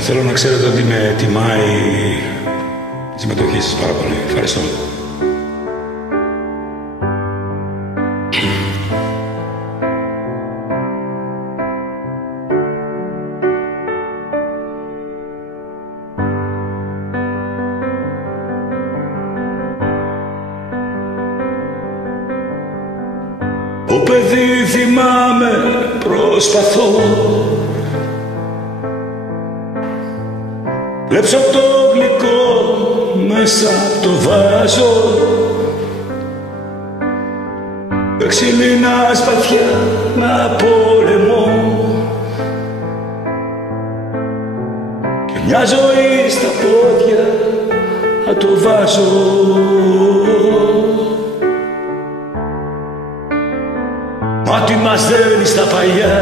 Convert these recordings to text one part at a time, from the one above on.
Θέλω να ξέρετε ότι με τιμάει η συμμετοχή σας πάρα πολύ. Ευχαριστώ. Ο παιδί θυμάμαι, προσπαθώ κλέψω το γλυκό μέσα απ' το βάζο, με ξυλίνα σπαθιά να πολεμώ και μια ζωή στα πόδια να το βάζω. Μα τι μας δένει στα παλιά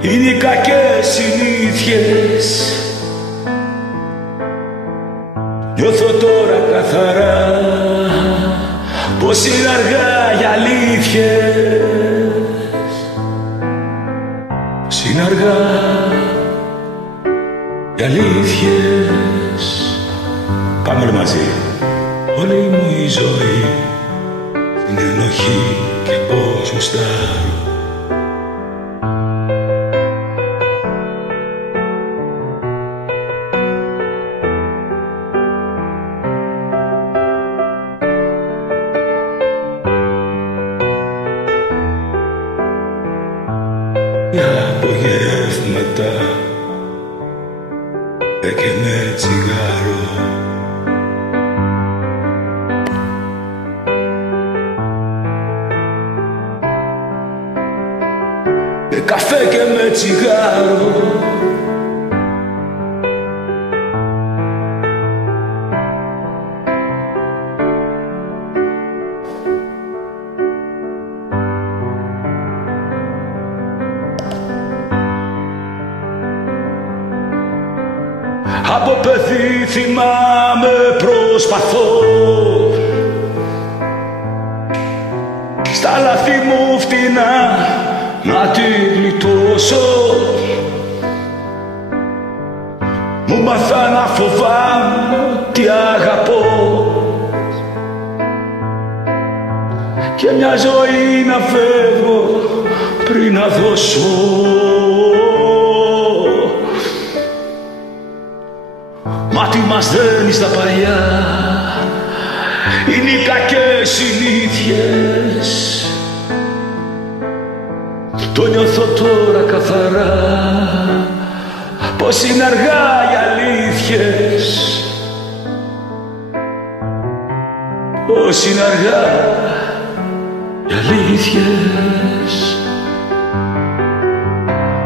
είναι οι κακές συνήθειες. Νιώθω τώρα καθαρά πως είναι αργά για αλήθειες. Πως είναι αργά για αλήθειες. Πάμε όλοι μαζί. Όλη μου η ζωή είναι ενοχή και πως γουστάρω. Για απογεύματα και με τσιγάρο, με καφέ και με τσιγάρο. Από παιδί θυμάμαι, προσπαθώ στα λάθη μου φτηνά να τη γλιτώσω. Μου μάθα να φοβάμαι τι αγαπώ και μια ζωή να φεύγω πριν να δώσω. Μα τι μας δένει στα παλιά είναι οι κακές συνήθειες. Το νιώθω τώρα καθαρά πως είναι αργά για αλήθειες. Πως είναι αργά για αλήθειες.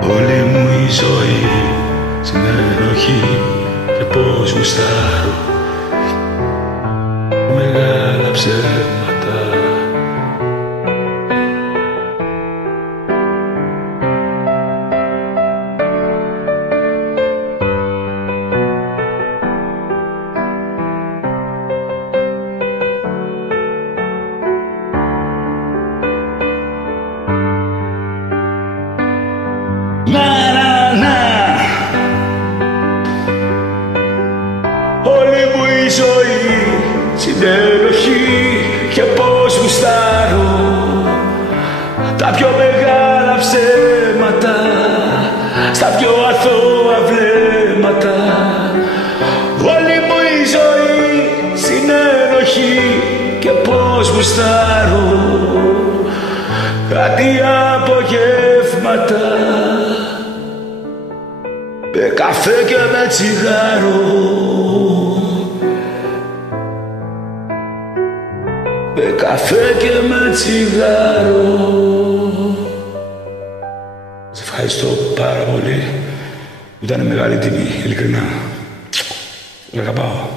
Όλη μου η ζωή συνενοχή και πως γουστάρω μεγάλα ψέματα. Όλη μου η ζωή συνενοχή και πως γουστάρω τα πιο μεγάλα ψέματα στα πιο αθώα βλέμματα. Όλη μου η ζωή συνενοχή και πως γουστάρω κάτι απογεύματα με καφέ και με τσιγάρο. Με καφέ και με τσιγάρο. Σε ευχαριστώ πάρα πολύ. Ήταν μεγάλη τιμή, ειλικρινά. Αγαπάω.